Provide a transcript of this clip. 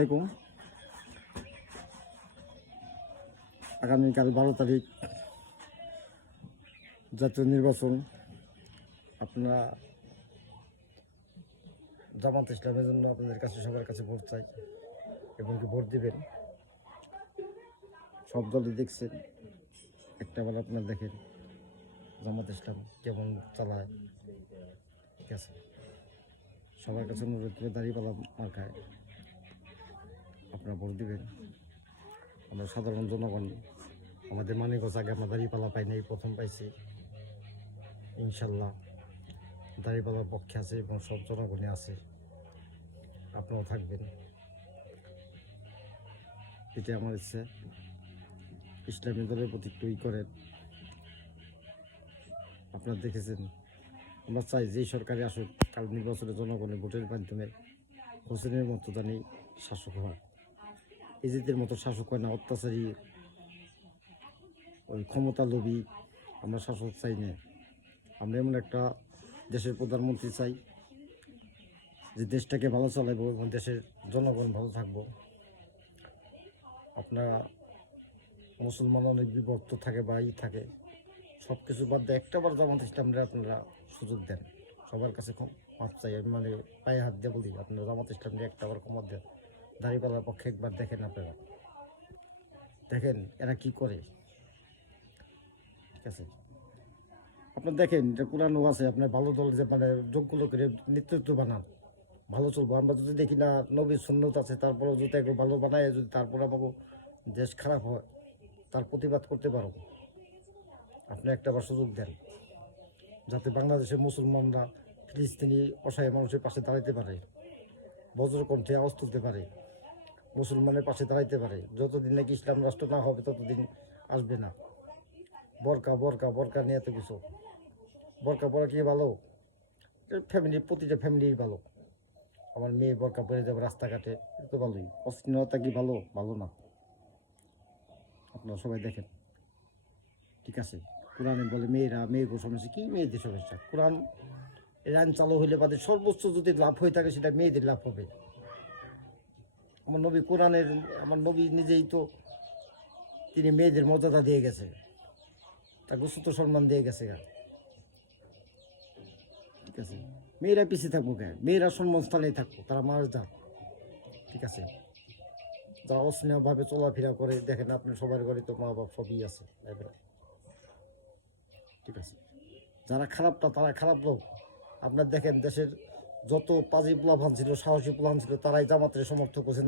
আলাইকুম। আগামীকাল 12 তারিখ জাতীয় নির্বাচন। আপনারা জামাত ইসলামের জন্য আপনাদের কাছে সবার কাছে ভোট চাই এবং কি ভোট দিবেন। সব দলই দেখছেন, একটা বার আপনারা দেখেন জামাত ইসলাম কেমন চালায়। ঠিক আছে, সবার কাছে অনুরোধ করে দাঁড়িপাল্লা মার্কায় আপনারা ভোট দিবেন। আমরা সাধারণ জনগণ, আমাদের মানিকগঞ্জ আগে আমরা দাঁড়িপাল্লা পাই নাই, প্রথম পাইছি। ইনশাল্লাহ দাঁড়িপাল্লার পক্ষে আছে এবং সব জনগণই আছে, আপনারাও থাকবেন, এটা আমার ইচ্ছে। ইসলামী দলের প্রতি একটু করেন। আপনারা দেখেছেন, আমরা চাই যেই সরকারি আসুক, কাল নির্বাচনে জনগণের ভোটের মাধ্যমে হোসেনের মতো জানি শাসক হয়, এজিদের মতো শাসক হয় না, অত্যাচারী ওই ক্ষমতা লোভী আমরা শাসক চাই না। আমরা এমন একটা দেশের প্রধানমন্ত্রী চাই যে দেশটাকে ভালো চালাবো এবং দেশের জনগণ ভালো থাকবো। আপনারা মুসলমান অনেক বিভক্ত থাকে বা থাকে, সব কিছু বাদ দিয়ে একটাবার জামাত ইসলামরা আপনারা সুযোগ দেন। সবার কাছে মাপ চাই, আমি মানে পায়ে হাত দিয়ে বলি, আপনারা জামাত ইসলামরা একটাবার ক্ষমা দেন। দাঁড়িপাল্লার পক্ষে একবার দেখেন, আপনারা দেখেন এরা কি করে। ঠিক আছে, আপনার দেখেন এটা কোরআনও আছে, আপনার ভালো দল যে মানে যোগ্য লোকের নেতৃত্ব বানান, ভালো চলবো। আমরা যদি দেখি না নবীর সুন্নত আছে, তারপরেও যদি একটু ভালো বানায়, যদি তারপরে আমাকে দেশ খারাপ হয় তার প্রতিবাদ করতে পারো। আপনি একটাবার সুযোগ দেন যাতে বাংলাদেশের মুসলমানরা ফিলিস্তিনি অসহায় মানুষের পাশে দাঁড়াইতে পারে, বজ্রকণ্ঠে আওয়াজ তুলতে পারে, মুসলমানের পাশে দাঁড়াইতে পারে। যতদিন নাকি ইসলাম রাষ্ট্র না হবে ততদিন আসবে না। বরকা বরকা বরকা নিয়ে এত কিছু, বরকা পরা কি ভালো? ফ্যামিলির প্রতিটা ফ্যামিলির ভালো। আমার মেয়ে বরকা পরে যাবে রাস্তাঘাটে, এটা তো ভালোই। অশ্লীলতা কি ভালো? ভালো না। আপনারা সবাই দেখেন। ঠিক আছে, কোরআনে বলে মেয়েরা মেয়েকে সমস্যা, কি মেয়েদের সমস্যা? কোরআন এর আইন চালু হইলে বাদে সর্বোচ্চ যদি লাভ হয়ে থাকে সেটা মেয়েদের লাভ হবে। আমার নবী কোরআনের, আমার নবী নিজেই তো তিনি মেয়েদের মর্যাদা দিয়ে গেছে, তাকে উচ্চত সম্মান দিয়ে গেছে। ঠিক আছে, মেয়েরা পিছিয়ে থাকবো কেন? মেয়েরা সম্মান স্থানেই থাকবো, তারা মার যাক। ঠিক আছে, যারা অস্নেহভাবে চলাফেরা করে, দেখেন আপনি সবার ঘরে তো মা বাপ সবই আছে। ঠিক আছে, যারা খারাপটা তারা খারাপ লোক। আপনার দেখেন দেশের যত পাজি প্লাভান ছিল, সাহসী প্লান ছিল, তারাই জামাতের সমর্থক করছে।